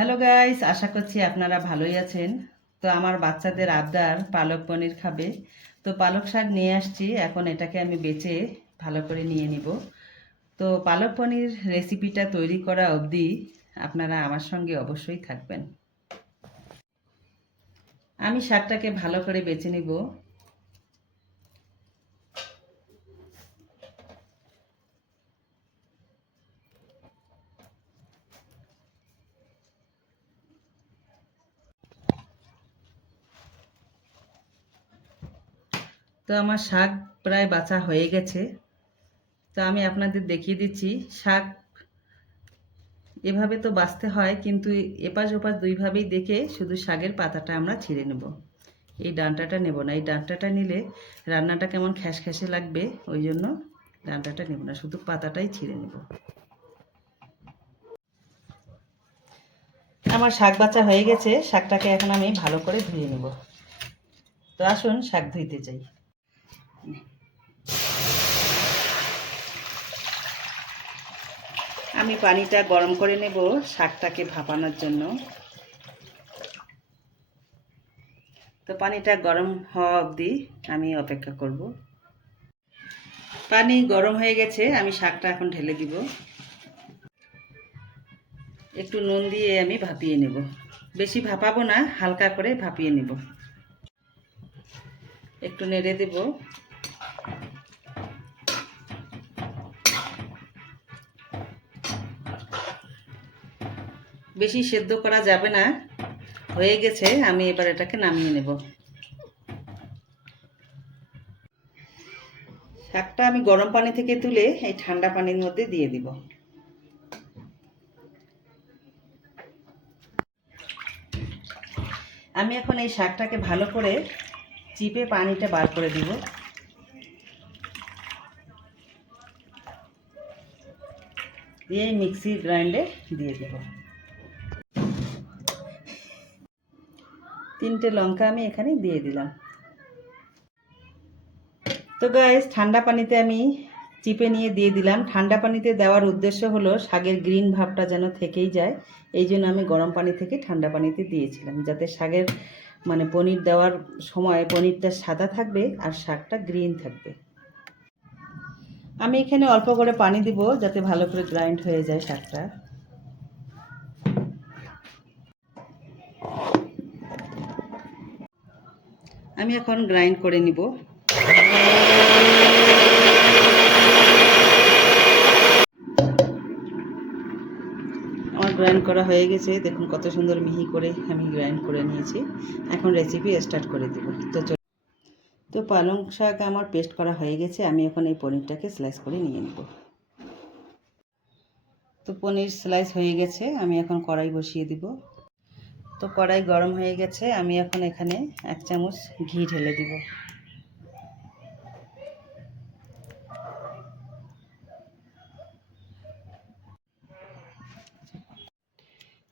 Hello guys, আশা করছি আপনারা ভালোই আছেন। তো আমার বাচ্চাদের আবদার পালক পনির খাবে, তো পালক শাক নিয়ে আসছি। এখন এটাকে আমি বেছে ভালো করে নিয়ে নিব। তো পালক পনির রেসিপিটা তৈরি করা অবধি আপনারা আমার সঙ্গে অবশ্যই থাকবেন। আমি শাকটাকে ভালো করে বেছে নিব। তো আমার শাক প্রায় বাছা হয়ে গেছে। তো আমি আপনাদের দেখিয়ে দিচ্ছি শাক এভাবে তো বাছতে হয়, কিন্তু এপাশ ওপাশ দুইভাবেই দেখে শুধু শাকের পাতাটা আমরা ছিঁড়ে নেব। এই ডাঁটাটা নেব না, এই ডাঁটাটা নিলে রান্নাটা কেমন খ্যাসখ্যাসে লাগবে, ওই জন্য ডাঁটাটা নেব না, শুধু পাতাটাই ছিঁড়ে নেব। আমার শাক বাছা হয়ে গেছে, শাকটাকে এখন আমি ভালো করে ধুয়ে নেব। তো আসুন শাক ধুইতে যাই। আমি পানিটা গরম করে নেব শাকটাকে ভাপানোর জন্য। তো পানিটা গরম হওয়া অবধি আমি অপেক্ষা করব। পানি গরম হয়ে গেছে, আমি শাকটা এখন ঢেলে দিব। একটু নুন দিয়ে আমি ভাপিয়ে নেব, বেশি ভাপাবো না, হালকা করে ভাপিয়ে নেব। একটু নেড়ে দেব। বেশি সেদ্ধ করা যাবে না, হয়ে গেছে। আমি এবার এটাকে নামিয়ে নেব। শাকটা আমি গরম পানি থেকে তুলে এই ঠান্ডা পানির মধ্যে দিয়ে দিব। আমি এখন এই শাকটাকে ভালো করে চিপে পানিটা বার করে দিব। দিয়ে মিক্সি গ্রাইন্ডে দিয়ে দেব। 3টে লঙ্কা আমি এখানে দিয়ে দিলাম। তো গাইস, ঠান্ডা পানিতে আমি চিপে নিয়ে দিয়ে দিলাম। ঠান্ডা পানিতে দেওয়ার উদ্দেশ্য হলো শাকের গ্রিন ভাবটা যেন থেকেই যায়, এই জন্য আমি গরম পানি থেকে ঠান্ডা পানিতে দিয়েছিলাম, যাতে শাকের পনির দেওয়ার সময় পনিরটা সাদা থাকবে আর শাকটা গ্রিন থাকবে। আমি এখানে অল্প করে পানি দিব যাতে ভালো করে গ্রাইন্ড হয়ে যায় শাকটা। আমি এখন গ্রাইন্ড করে নিব। আমার গ্রাইন্ড করা হয়ে গেছে, দেখুন কত সুন্দর মিহি করে আমি গ্রাইন্ড করে নিয়েছি। এখন রেসিপি স্টার্ট করে দেব। তো পালং শাক আমার পেস্ট করা হয়ে গেছে, আমি এখন এই পনিরটাকে স্লাইস করে নিয়ে নেব। তো পনির স্লাইস হয়ে গেছে, আমি এখন কড়াই বসিয়ে দিব। তো কড়াই গরম হয়ে গেছে, আমি এখন এখানে 1 চামচ ঘি ঢেলে দিব।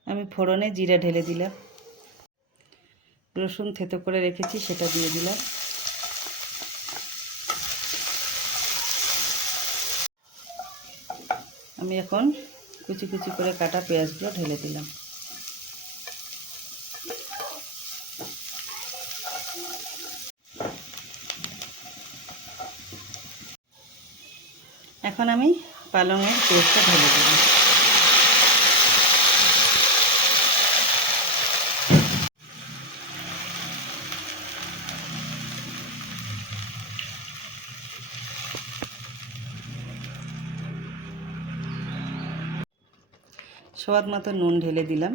আমি ফোড়নে জিরা ঢেলে দিলাম। রসুন থেতো করে রেখেছি, সেটা দিয়ে দিলাম। আমি এখন কুচি কুচি করে কাটা পেঁয়াজগুলো ঢেলে দিলাম। এখন আমি পালংয়ের পেস্টটা ঢেলে দেব। স্বাদ মতো নুন ঢেলে দিলাম।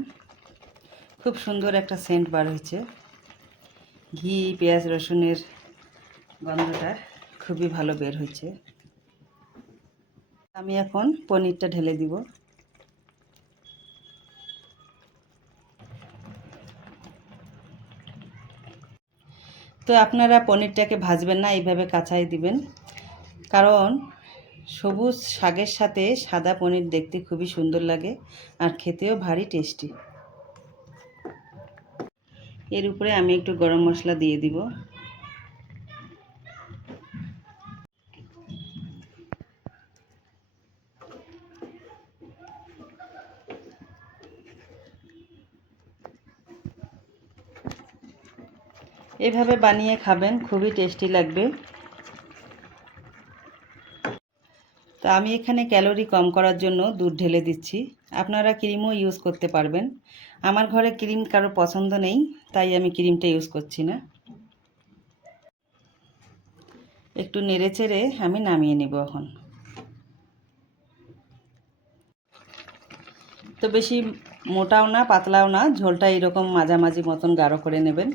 খুব সুন্দর একটা সেন্ট বার হয়েছে। ঘি পেঁয়াজ রসুনের গন্ধটা খুবই ভালো বের হয়েছে। আমি এখন পনিরটা ঢেলে দিব। তো আপনারা পনিরটাকে ভাজবেন না, এইভাবে কাঁচাই দিবেন, কারণ সবুজ শাকের সাথে সাদা পনির দেখতে খুবই সুন্দর লাগে আর খেতেও ভারী টেস্টি। এর উপরে আমি একটু গরম মশলা দিয়ে দিব। এভাবে বানিয়ে খাবেন, খুবই টেস্টি লাগবে। তো আমি এখানে ক্যালোরি কম করার জন্য দুধ ঢেলে দিচ্ছি। আপনারা ক্রিমও ইউজ করতে পারবেন। আমার ঘরে ক্রিম কারো পছন্দ নেই, তাই আমি ক্রিমটা ইউজ করছি না। একটু নেড়ে চেড়ে আমি নামিয়ে নেব এখন। তো বেশি মোটাও না পাতলাও না, ঝোলটা এরকম মাঝামাঝি মতন গাঢ় করে নেবেন।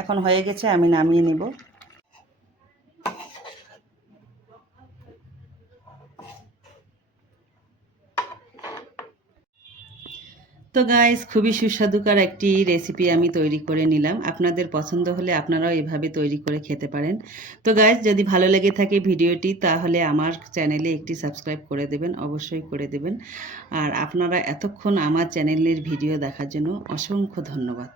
এখন হয়ে গেছে, আমি নামিয়ে নেব। তো গাইস, খুবই সুস্বাদুকর একটি রেসিপি আমি তৈরি করে নিলাম। আপনাদের পছন্দ হলে আপনারাও এভাবে তৈরি করে খেতে পারেন। তো গাইস, যদি ভালো লেগে থাকে ভিডিওটি, তাহলে আমার চ্যানেলে একটি সাবস্ক্রাইব করে দেবেন, অবশ্যই করে দেবেন। আর আপনারা এতক্ষণ আমার চ্যানেলের ভিডিও দেখার জন্য অসংখ্য ধন্যবাদ।